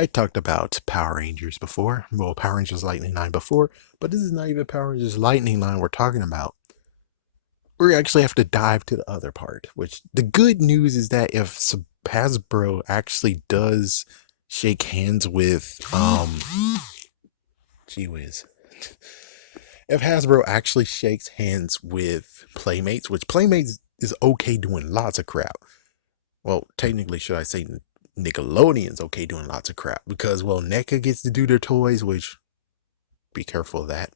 I talked about Power Rangers before. Well, Power Rangers Lightning Line before, but this is not even Power Rangers Lightning Line we're talking about. We actually have to dive to the other part, which the good news is that if Hasbro actually does shake hands with, gee whiz. If Hasbro actually shakes hands with Playmates, which Playmates is okay doing lots of crap. Well, technically, should I say Nickelodeon's okay doing lots of crap because, well, NECA gets to do their toys, which be careful of that.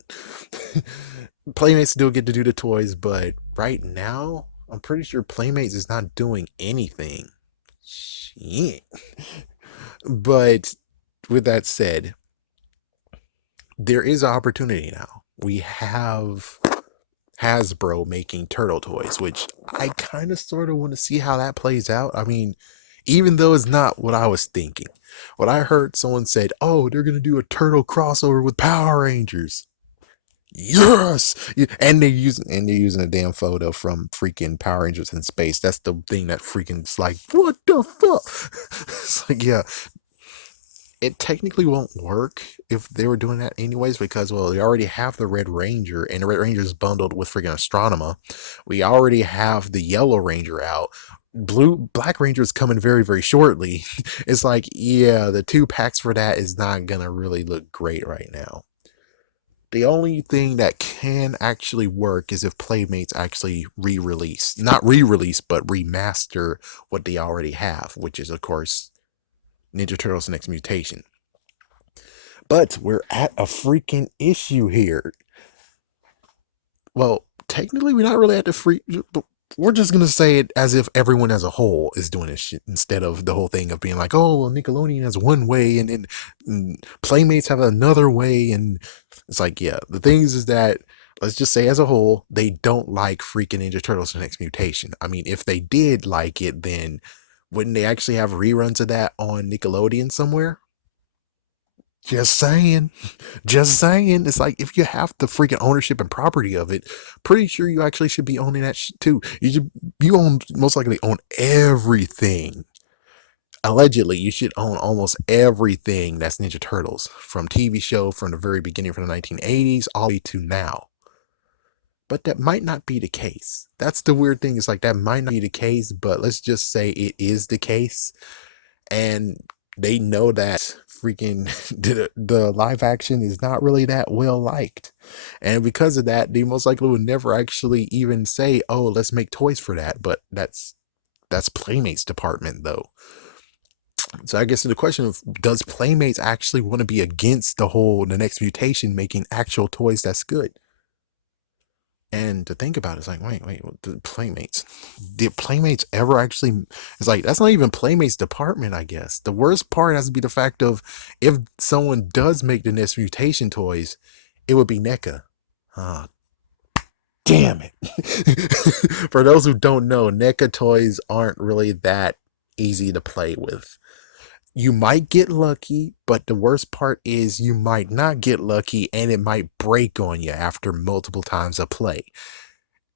Playmates still get to do the toys, but right now, I'm pretty sure Playmates is not doing anything. Shit. But with that said, there is an opportunity now. We have Hasbro making turtle toys, which I kind of sort of want to see how that plays out. I mean, even though it's not what I was thinking. What I heard someone said, oh, they're going to do a turtle crossover with Power Rangers. Yes, and they're using a damn photo from freaking Power Rangers in space. That's the thing that freaking is like, what the fuck? It's like, yeah, it technically won't work if they were doing that anyways, because, well, they already have the Red Ranger, and the Red Ranger is bundled with freaking Astronema. We already have the Yellow Ranger out. Black Ranger is coming very, very shortly. It's like, yeah, the 2 packs for that is not gonna really look great right now. The only thing that can actually work is if Playmates actually re-release, not re-release, but remaster what they already have, which is, of course, Ninja Turtles Next Mutation. But we're at a freaking issue here. Well, technically, we're not really at the free. We're just gonna say it as if everyone as a whole is doing this shit instead of the whole thing of being like, oh, well, Nickelodeon has one way and then Playmates have another way, and it's like, yeah, the thing is that let's just say as a whole, they don't like freaking Ninja Turtles: The Next Mutation. I mean, if they did like it, then wouldn't they actually have reruns of that on Nickelodeon somewhere? Just saying. Just saying. It's like if you have the freaking ownership and property of it, pretty sure you actually should be owning that shit too. You own most likely own everything. Allegedly, you should own almost everything that's Ninja Turtles, from TV show from the very beginning from the 1980s all the way to now. But that might not be the case. That's the weird thing. It's like that might not be the case, but let's just say it is the case. And they know that freaking the live action is not really that well liked, and because of that, they most likely would never actually even say, oh, let's make toys for that. But that's Playmates department though. So I guess the question of, does Playmates actually want to be against the Next Mutation making actual toys that's good? And to think about it, it's like, wait, the Playmates. Did Playmates ever actually? It's like, that's not even Playmates department, I guess. The worst part has to be the fact of, if someone does make the Next Mutation toys, it would be NECA. Ah, damn it. For those who don't know, NECA toys aren't really that easy to play with. You might get lucky, but the worst part is you might not get lucky and it might break on you after multiple times of play.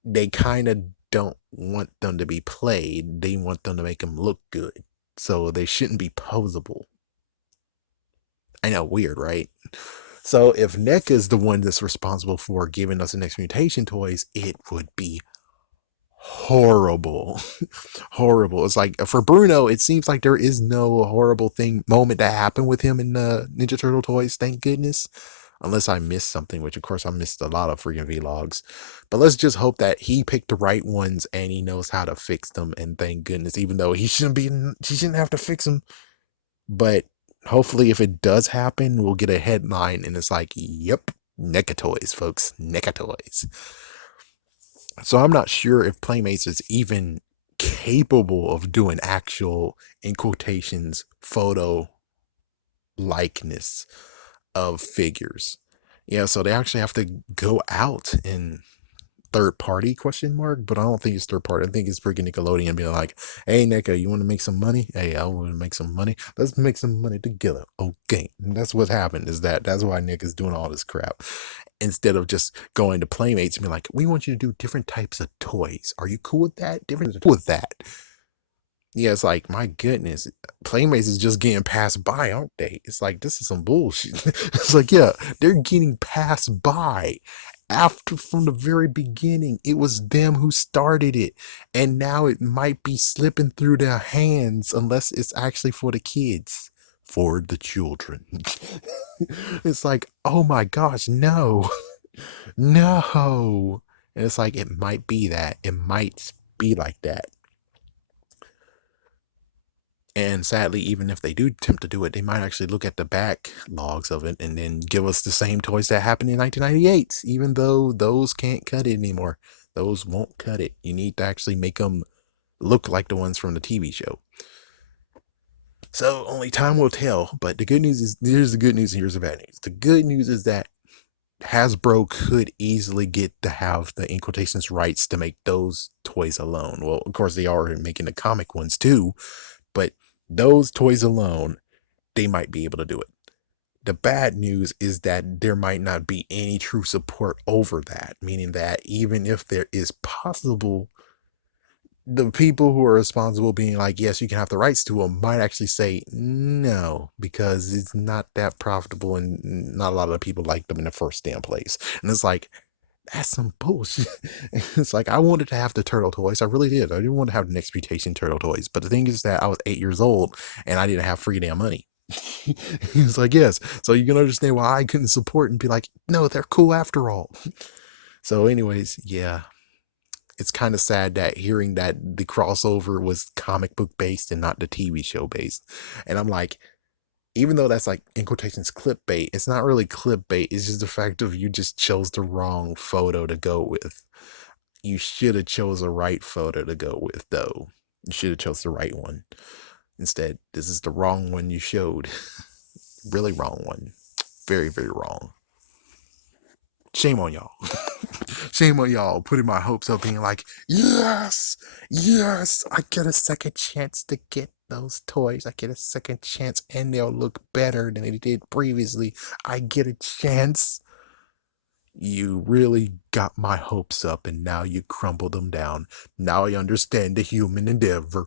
They kind of don't want them to be played. They want them to make them look good. So they shouldn't be posable. I know, weird, right? So if NECA is the one that's responsible for giving us the Next Mutation toys, it would be horrible. Horrible. It's like, for Bruno, it seems like there is no horrible moment that happened with him in the Ninja Turtle toys, thank goodness. Unless I missed something, which of course I missed a lot of freaking vlogs. But let's just hope that he picked the right ones and he knows how to fix them, and thank goodness, even though he shouldn't have to fix them. But hopefully if it does happen, we'll get a headline and it's like, yep, NECA toys, folks, NECA toys. So I'm not sure if Playmates is even capable of doing actual, in quotations, photo likeness of figures. Yeah, so they actually have to go out in third party, question mark, but I don't think it's third party. I think it's freaking Nickelodeon being like, hey NECA, you want to make some money? Hey, I want to make some money. Let's make some money together. Okay. And that's what happened, is that's why NECA's doing all this crap. Instead of just going to Playmates and be like, we want you to do different types of toys. Are you cool with that? Different cool with that. Yeah, it's like, my goodness, Playmates is just getting passed by, aren't they? It's like, this is some bullshit. It's like, yeah, they're getting passed by. After, from the very beginning, it was them who started it. And now it might be slipping through their hands unless it's actually for the kids. For the children. It's like, oh my gosh, no. No. And it's like, it might be that. It might be like that. And sadly, even if they do attempt to do it, they might actually look at the backlogs of it and then give us the same toys that happened in 1998, even though those can't cut it anymore. Those won't cut it. You need to actually make them look like the ones from the TV show. So only time will tell. But the good news is, here's the good news and here's the bad news. The good news is that Hasbro could easily get to have the, in quotations, rights to make those toys alone. Well, of course, they are making the comic ones too, but those toys alone, they might be able to do it. The bad news is that there might not be any true support over that, meaning that even if there is possible, the people who are responsible being like, yes, you can have the rights to them, might actually say no, because it's not that profitable and not a lot of people like them in the first damn place. And it's like, that's some bullshit. It's like, I wanted to have the turtle toys. I really did. I didn't want to have the Next Mutation turtle toys. But the thing is that I was 8 years old and I didn't have free damn money. He's like, yes. So you can understand why I couldn't support and be like, no, they're cool after all. So anyways, yeah, it's kind of sad that hearing that the crossover was comic book based and not the TV show based. And I'm like, even though that's like, in quotations, clickbait, it's not really clickbait. It's just the fact of you just chose the wrong photo to go with. You should have chose the right photo to go with, though. You should have chose the right one. Instead, this is the wrong one you showed. Really wrong one. Very, very wrong. Shame on y'all. Shame on y'all putting my hopes up being like, yes, yes, I get a second chance to get those toys. I get a second chance and they'll look better than they did previously. I get a chance. You really got my hopes up and now you crumble them down. Now I understand the human endeavor.